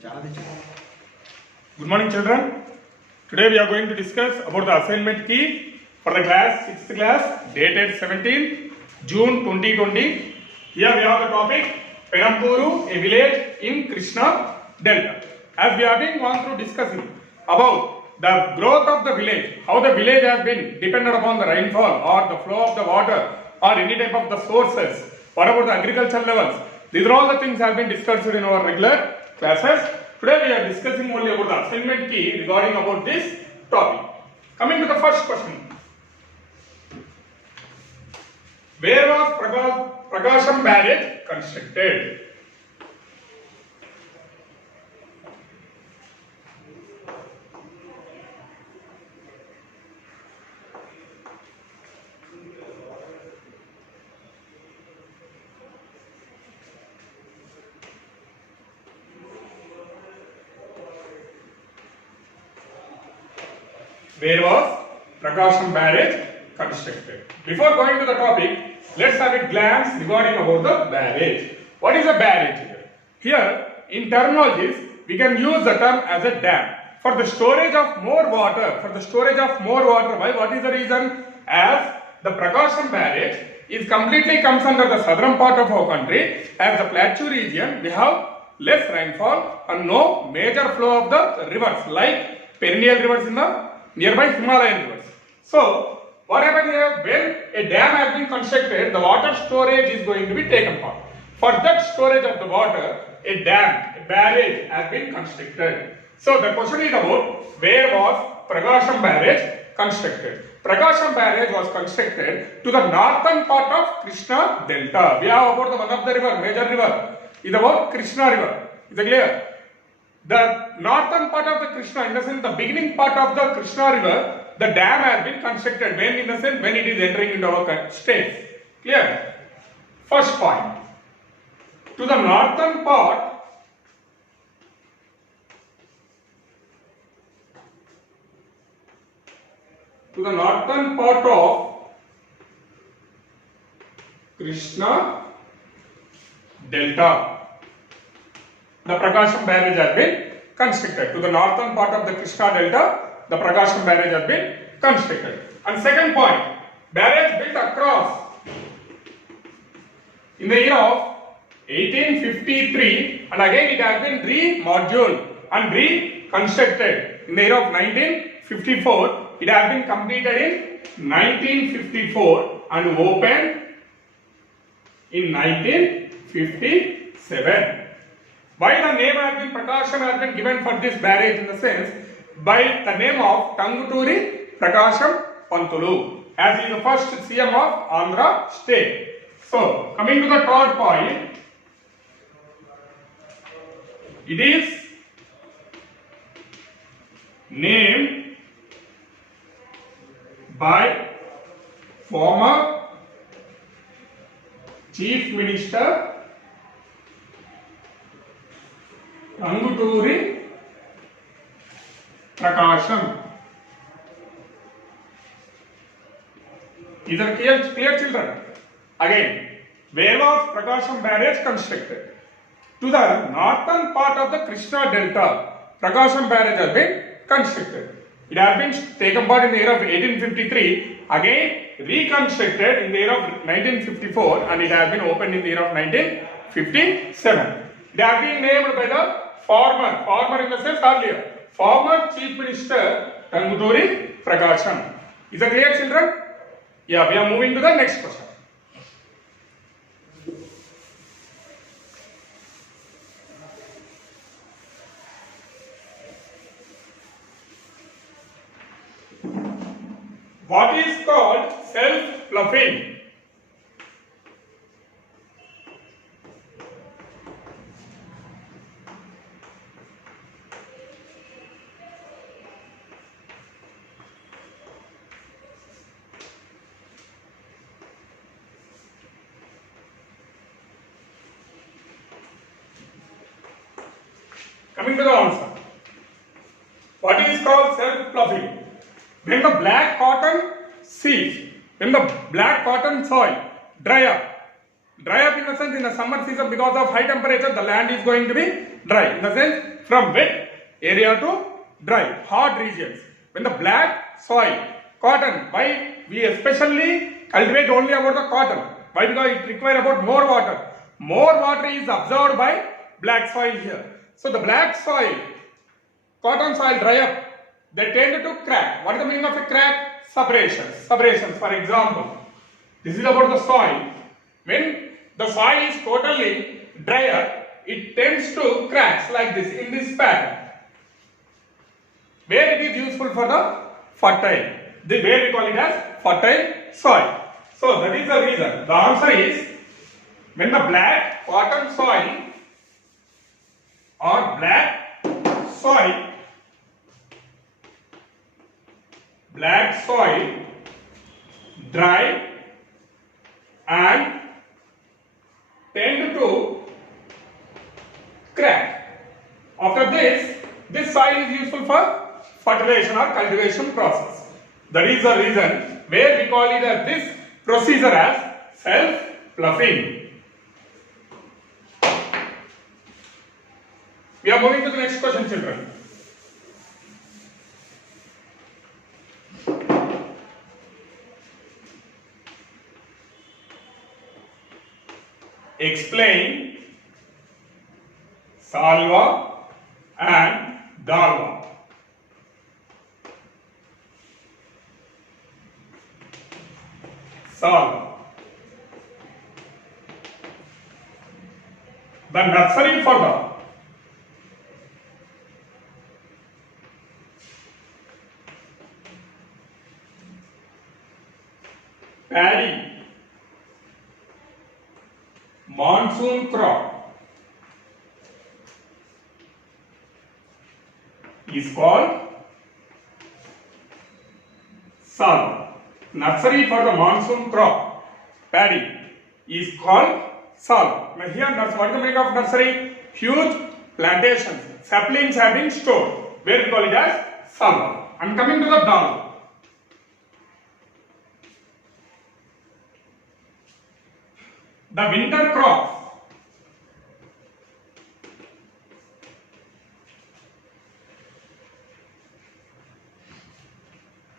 Good morning, children. Today we are going to discuss about the assignment key for the class 6th class dated 17th June 2020. Here we have the topic Penampuru, a village in Krishna Delta. As we have been gone through discussing about the growth of the village, how the village has been dependent upon the rainfall or the flow of the water or any type of the sources. What about the agricultural levels? These are all the things have been discussed in our regular classes. Today we are discussing only about the assignment key regarding about this topic. Coming to the first question. Where was Prakasham barrage constructed? Where was Prakasham barrage constructed? Before going to the topic, let's have a glance regarding about the barrage. What is a barrage here? Here, in terminologies, we can use the term as a dam. For the storage of more water, why? What is the reason? As the Prakasham barrage is completely comes under the southern part of our country, as the plateau region, we have less rainfall and no major flow of the rivers like perennial rivers in the nearby Himalayan rivers. So, what happens here? When a dam has been constructed, the water storage is going to be taken part. For that storage of the water, a dam, a barrage has been constructed. So, the question is about where was Prakasham barrage constructed? Prakasham barrage was constructed to the northern part of Krishna Delta. We have about the one of the river, major river, is about Krishna river. Is it clear? The northern part of the Krishna, in the sense the beginning part of the Krishna river, the dam has been constructed when, in the sense when it is entering into our state. Clear? First point. To the northern part of Krishna Delta, the Prakasham barrage has been constructed. To the northern part of the Krishna Delta, the Prakasham barrage has been constructed. And second point, barrage built across in the year of 1853, and again it has been remodeled and reconstructed in the year of 1954. It has been completed in 1954 and opened in 1957. Why the name has been Prakasham has been given for this barrage, in the sense by the name of Tanguturi Prakasham Pantulu, as he is the first CM of Andhra state. So, coming to the third point, it is named by former Chief Minister Tanguturi Prakasham. These are clear children. Again, where was Prakasham barrage constructed? To the northern part of the Krishna Delta, Prakasham barrage has been constructed. It has been taken part in the year of 1853, again reconstructed in the year of 1954, and it has been opened in the year of 1957. It has been named by the former in the sense earlier, former Chief Minister Tanguturi Prakasham. Is that clear, children? Yeah, we are moving to the next question. What is called self-ploughing? Coming to the answer. What is called self-ploughing? When the black cotton seeds, when the black cotton soil dry up in the sense in the summer season, because of high temperature the land is going to be dry. In the sense from wet area to dry, hard regions. When the black soil, cotton, why we especially cultivate only about the cotton? Why? Because it requires about more water. More water is absorbed by black soil here. So the black soil, cotton soil dry up, they tend to crack. What is the meaning of a crack? Separations. Separations. For example, this is about the soil. When the soil is totally drier, it tends to cracks like this in this pattern. Where it is useful for the fertile. Where we call it as fertile soil. So that is the reason. The answer is when the black cotton soil or black soil dry and tend to crack. After this soil is useful for fertilization or cultivation process. That is the reason where we call it as this procedure as self-ploughing. We are moving to the next question, children. Explain Salva and Dalva. Salva. The nursery for the paddy monsoon crop is called Salva. Nursery for the monsoon crop paddy is called Salva. Now here, what is the meaning of nursery? Huge plantations, saplings have been stored. Where we call it as Salva. I am coming to the Dalva. The winter crops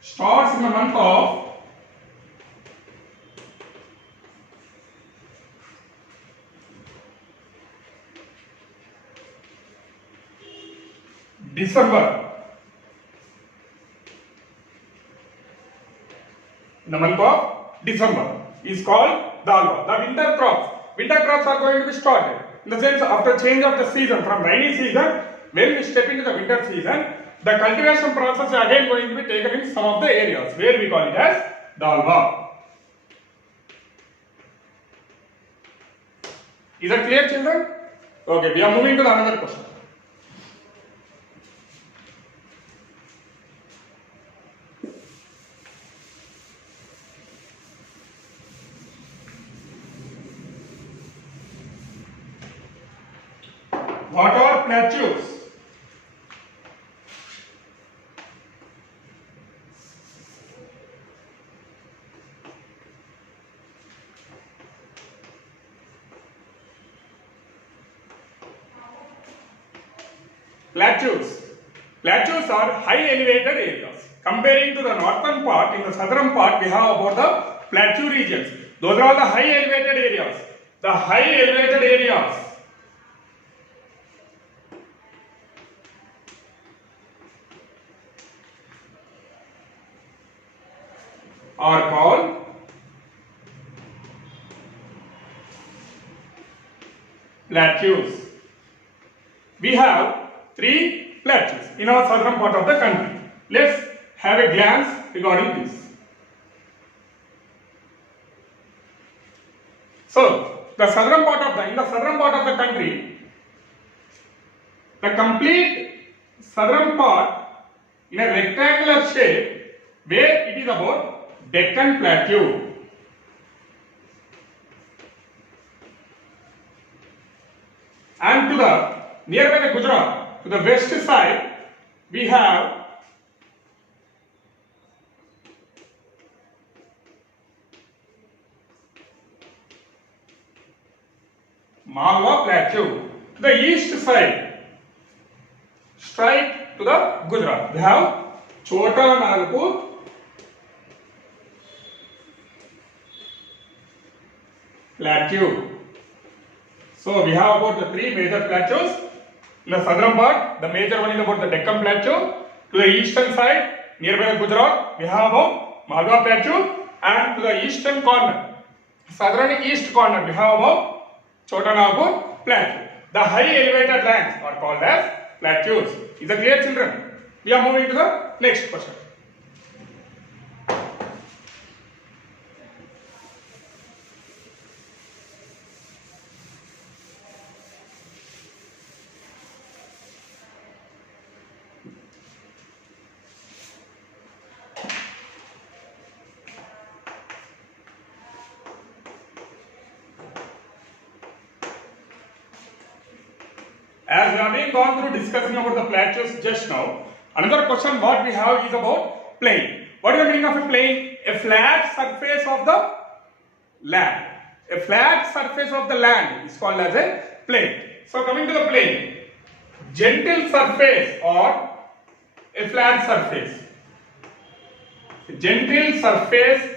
starts in the month of December. In the month of December is called Dalva. The winter crops. Winter crops are going to be started. In the sense, after change of the season from rainy season, when we step into the winter season, the cultivation process is again going to be taken in some of the areas where we call it as Dalva. Is that clear, children? Okay, we are moving to the another question. What are plateaus? Plateaus. Plateaus are high elevated areas. Comparing to the northern part, in the southern part we have about the plateau regions. Those are all the high elevated areas. The high elevated areas are called plateaus. We have 3 plateaus in our southern part of the country. Let's have a glance regarding this. So, in the southern part of the country, the complete southern part in a rectangular shape, where it is about Deccan Plateau. And to the nearby the Gujarat, to the west side, we have Malwa Plateau. To the east side, straight to the Gujarat. We have Chota Nagpur, plateau. So we have about the three major plateaus. In the southern part, the major one is about the Deccan Plateau. To the eastern side, nearby Gujarat, we have about Malwa Plateau, and to the eastern corner, southern east corner, we have about Chota Nagpur Plateau. The high elevated lands are called as plateaus. Is it clear, children? We are moving to the next question. As we have been gone through discussing about the plateaus just now, another question what we have is about plain. What is the meaning of a plain? A flat surface of the land. A flat surface of the land is called as a plain. So coming to the plain, gentle surface or a flat surface. Gentle surface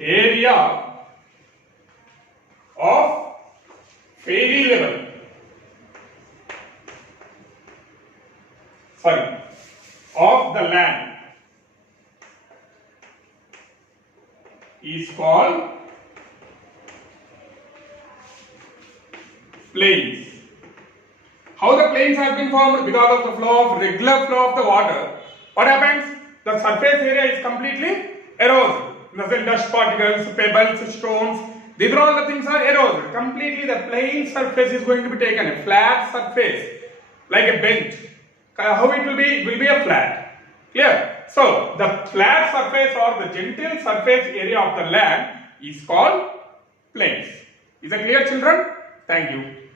area of fairy level. Of the land is called plains. How the plains have been formed? Because of the regular flow of the water. What happens? The surface area is completely eroded. Nothing, dust particles, pebbles, stones, these are all the things are eroded. Completely the plain surface is going to be taken, a flat surface, like a bench. How it will be? It will be a flat. Clear? So, the flat surface or the gentle surface area of the land is called plains. Is that clear, children? Thank you.